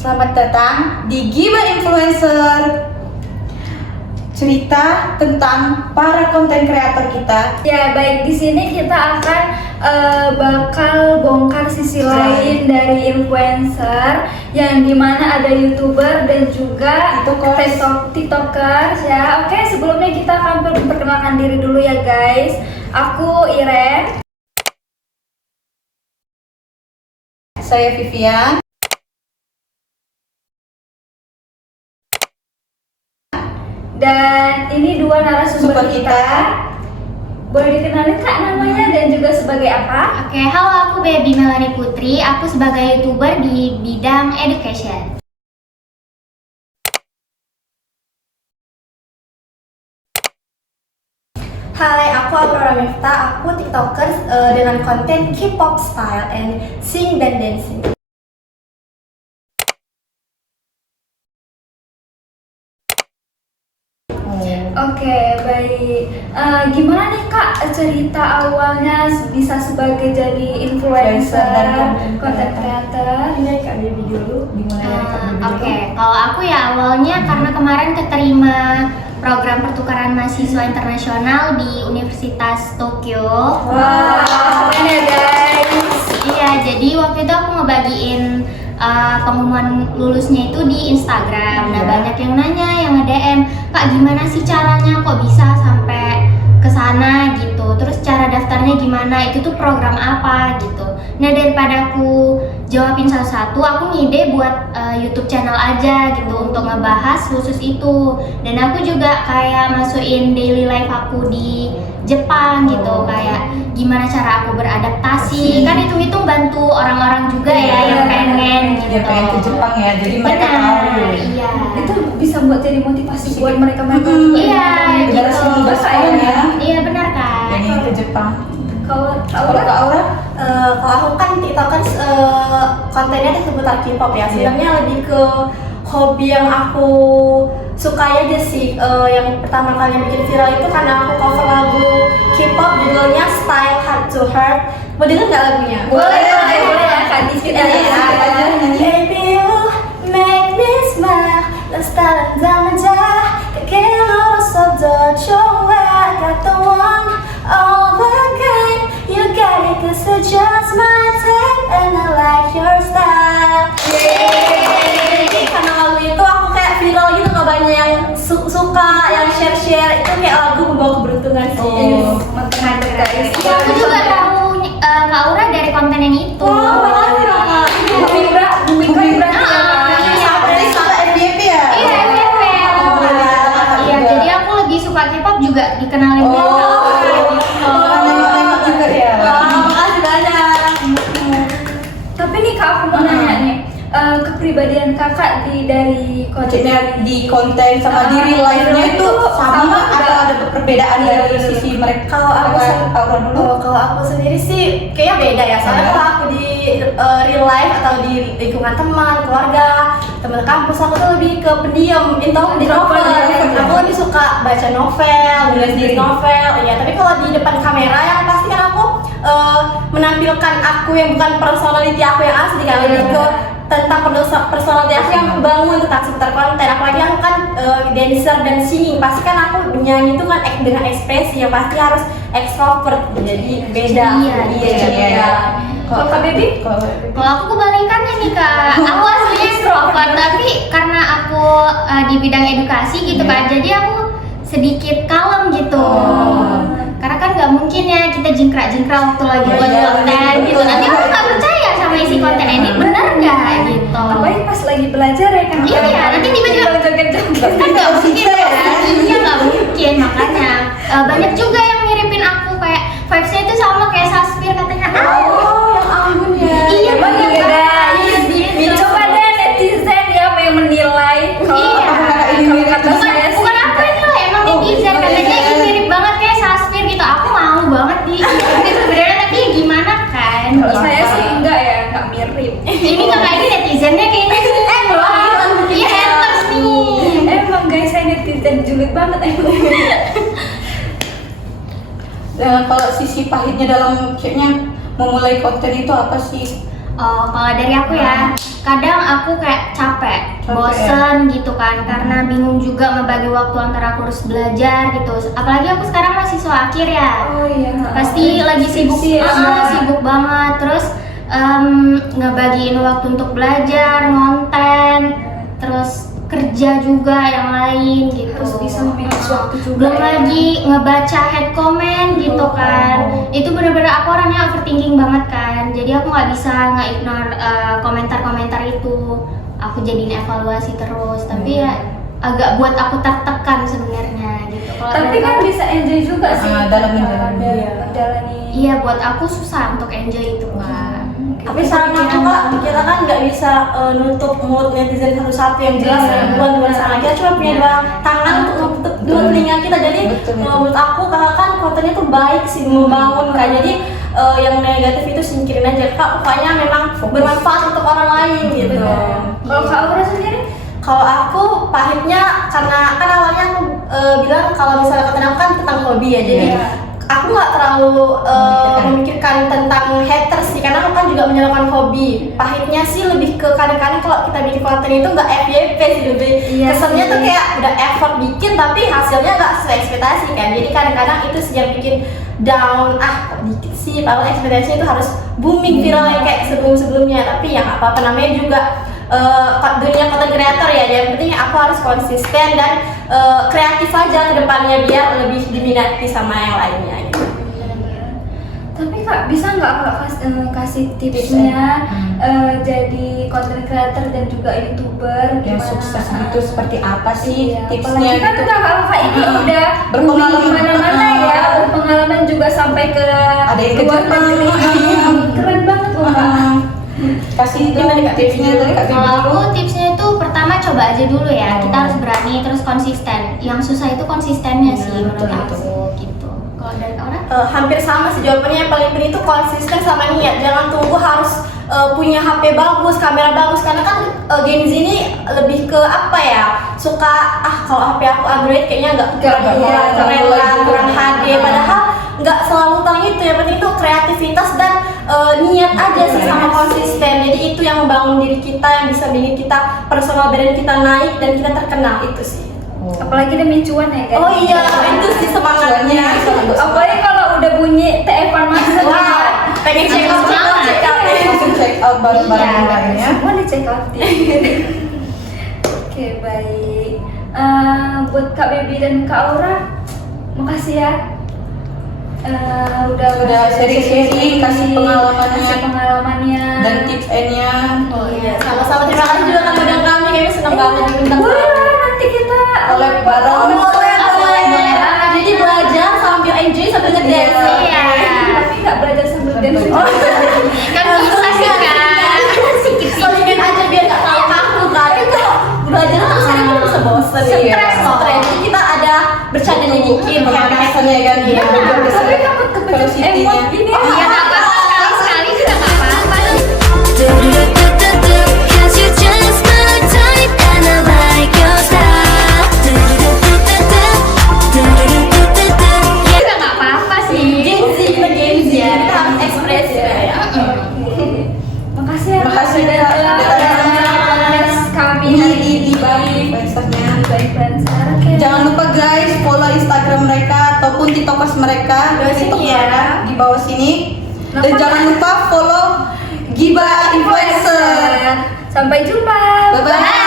Selamat datang di Giba Influencer. Cerita tentang para konten kreator kita. Ya, baik, di sini kita akan bakal bongkar sisi lain dari influencer, yang dimana ada YouTuber dan juga TikTokers ya. Oke, sebelumnya kita akan memperkenalkan diri dulu ya guys. Aku Iren. Saya Vivian. Dan ini dua narasumber kita. Boleh dikenalin Kak namanya dan juga sebagai apa? Oke, halo, aku Baby Melanie Putri. Aku sebagai YouTuber di bidang education. Hai, aku Aurora Mifta. Aku TikTokers dengan konten K-pop style and sing dan dancing. Oke, baik. Gimana nih Kak cerita awalnya bisa sebagai jadi influencer dan konten kreator? Ini Kak Baby dulu. Gimana ya Kak Bibi dulu? Oke, kalau aku ya awalnya karena kemarin keterima program pertukaran mahasiswa internasional di Universitas Tokyo. Wah, keren ya guys. Iya, jadi waktu itu aku ngebagiin pengumuman lulusnya itu di Instagram. Nah, banyak yang nanya, yang nge-DM, Kak gimana sih caranya kok bisa sampai ke sana gitu. Terus cara daftarnya gimana? Itu tuh program apa gitu. Nah, daripada aku jawabin satu-satu, aku ngide buat YouTube channel aja gitu untuk ngebahas khusus itu. Dan aku juga kayak masukin daily life aku di Jepang gitu, kayak gimana cara aku beradaptasi. Kan hitung-hitung bantu orang-orang juga ya yang pengen gitu. Ya pengen ke Jepang ya, jadi mereka tahu. Iya. Itu bisa buat jadi motivasi buat mereka-mereka. Iya, Generasi gitu. muda sekarang ya. Iya benar kan. Yang ingin ke Jepang. Kalau Kalau Kak Aura? Kalau aku kan TikTokers kontennya seputar K-pop ya. Sebenarnya lebih ke hobi yang aku sukai aja sih. Yang pertama kali yang bikin viral itu karena aku cover lagu K-pop judulnya Style Heart to Heart. Mau denger nggak lagunya? boleh ya Kak, dikit aja. Baby you make me smile. Let's start 담아자 그게로서 좋아. I got the one of a kind. You got it 'cause you're just my type and I like your style. Jadi karena lagu itu aku kayak viral gitu, nggak banyak yang suka, yang share. Itu kayak lagu membawa keberuntungan sih. Mantap guys. Ya, aku juga tahu Kak Aura dari konten yang itu. Oh, makasih dong Kak. Booming berarti ya Kak. Berarti sama FYP ya? Iya, FYP. Iya, jadi aku lebih suka K-pop juga dikenalin Oh. Kak Aura gitu. Nengok juga ya? Makasih banyak. Tapi nih Kak, aku mau nanya nih, kepribadian kakak dari Maksudnya di konten sama di real life-nya itu sama atau ada perbedaan dari sisi mereka? Kalau aku Aura dulu. kalau aku sendiri sih kayaknya beda ya. Soalnya kalau aku di real life atau di lingkungan teman, keluarga, teman kampus, aku tuh lebih ke pendiam, di novel. Aku lebih suka baca novel, nulis novel. Ya, tapi kalau di depan kamera yang pasti kan aku menampilkan aku yang bukan personality aku yang asli, kan lebih ke tentang personality aku yang membangun tentang seputar konten. Apalagi aku kan dancer dan singing, pasti kan aku nyanyi itu kan dengan ekspresi yang pasti harus ekstrovert, jadi beda. Iya. Kalau Kak Baby? Kalau aku kebalikannya nih Kak, aku aslinya extrovert, tapi karena aku di bidang edukasi gitu kan, jadi aku sedikit kalem gitu. Karena kan nggak mungkin ya kita jingkrak-jingkrak waktu lagi buat konten gitu. Nanti aku nggak percaya sama isi konten ini benar nggak gitu. Apalagi pas lagi belajar ya kan? Iya, nanti tiba-tiba joget-joget. kan nggak mungkin kan? Iya nggak mungkin, makanya banyak juga yang miripin aku, kayak vibes-nya itu sama kayak Saspir katanya. Oh, yang ampun ya. Iya, banyak Iya, banget gitu. Coba deh netizen ya yang menilai. Iya. Kalau kata saya sih. Bukan aku yang nilai, emang netizen katanya ini mirip banget kayak Saspir gitu. Aku mau banget di sebenarnya, tapi ya gimana kan? Kalau Gitu. saya sih enggak ya, enggak mirip. Ini kakak ini netizennya kayaknya iya haters nih. Emang guys, saya netizen julid banget emang. Kalau sisi pahitnya dalam kayaknya memulai konten itu apa sih? Oh, kalau dari aku ya, kadang aku kayak capek, bosen gitu kan, karena bingung juga ngebagi waktu antara aku harus belajar gitu. Apalagi aku sekarang mahasiswa akhir ya, Oh iya. pasti lagi sibuk, sibuk banget. Terus ngebagiin waktu untuk belajar, ngonten, terus kerja juga yang lain gitu. Harus bisa memanage waktu juga. Belum lagi ngebaca head comment gitu kan. Itu bener-bener aku orangnya overthinking banget kan. Jadi aku nggak bisa nge-ignore komentar-komentar itu. Aku jadiin evaluasi terus. Tapi ya agak buat aku tertekan sebenarnya gitu. Kalau Tapi dari kan kamu- bisa enjoy juga sih. dalam menjalani. menjalani. Iya, buat aku susah untuk enjoy itu kan. Tapi saran aku Kak, kita kan nggak bisa nutup mulut netizen satu-satu yang jelas yang duluan sama. Kita cuma punya dua tangan untuk nutup dua telinga kita. Jadi menurut aku Kakak kan kontennya tuh baik sih, membangun kan. Jadi yang negatif itu singkirin aja Kak. Pokoknya memang bermanfaat untuk orang lain gitu. Kalau Kak Aura sendiri? Kalau aku pahitnya karena kan awalnya aku bilang kalau misalnya konten aku kan tentang hobi ya. Jadi aku nggak terlalu memikirkan tentang haters sih, karena aku kan juga menyalurkan hobi. Pahitnya sih lebih ke kadang-kadang kalau kita bikin konten itu nggak FYP sih, lebih kesannya tuh kayak udah effort bikin tapi hasilnya nggak sesuai ekspektasi kan. Jadi kadang-kadang itu sih yang bikin down, kok dikit sih, padahal ekspektasinya itu harus booming viral yang kayak sebelum-sebelumnya. Tapi ya nggak apa-apa, namanya juga dunia content creator ya. Yang penting aku harus konsisten dan kreatif aja ke depannya biar lebih diminati sama yang lainnya gitu. Tapi Kak, bisa nggak Kak kasih tipsnya jadi content creator dan juga YouTuber Yang gimana? sukses itu seperti apa sih Iya, tipsnya apalagi kan gitu? kakak ini udah Berpengalaman. kemana-mana ya, berpengalaman juga sampai ke Ada yang ke luar Jepang. negeri. Keren banget loh Kak. Kasih dong tipsnya dari Kak Bibi Kalau dulu. aku tipsnya itu pertama coba aja dulu ya. Kita harus berani terus konsisten. Yang susah itu konsistennya sih menurut aku gitu. Kalau dari Kak Aura? Hampir sama sih jawabannya. Yang paling penting itu konsisten sama niat. Jangan tunggu harus punya HP bagus, kamera bagus, karena kan Gen Z ini lebih ke apa ya, suka kalau HP aku Android kayaknya nggak keren lah, kurang HD. Padahal nggak selalu tentang itu. Yang penting itu kreativitas dan niat aja sih sama konsisten. Jadi itu yang membangun diri kita, yang bisa bikin kita personal brand kita naik dan kita terkenal, itu sih. Apalagi demi cuan ya kan. Oh iya, itu sih semangatnya. Apalagi kalau udah bunyi TF-an masuk. Wah, pengen check out, Langsung check out barang-barangnya. Semua di check out. Oke, baik. Buat Kak Baby dan Kak Aura, makasih ya. Udah sharing-sharing, kasih pengalamannya dan tips and-nya. Oh iya, sama-sama. Terima kasih juga kan undang kami, kami senang banget diundang. Wah, nanti kita Oleh barang. Boleh. Jadi belajar sambil enjoy sambil ngedance. Iya. tapi nggak belajar sambil dance. Kan bisa sih kan. Sedikit aja biar nggak terlalu kaku kan. Itu belajar kan sering kita bisa bosen. Stres. Jadi kita ada bercandanya dikit. Pemanasannya kan. Iya, tapi kamu kepencet emot gini. Iya, nggak apa-apa, sekali-sekali juga nggak apa-apa. Cause you're just my type and I like your style. Iya, nggak apa-apa sih. Gen Z, kita Gen Z. Kita harus ekspresi ya. Makasih ya. Makasih udah ya. podcast kami hari ini Di Instagramnya. by Influencer. Oke. Jangan lupa guys follow Instagram mereka ataupun TikTokers mereka Di bawah sini TikTok ya. mereka di bawah sini. Dan jangan lupa follow Giba Influencer. Sampai jumpa. Bye bye.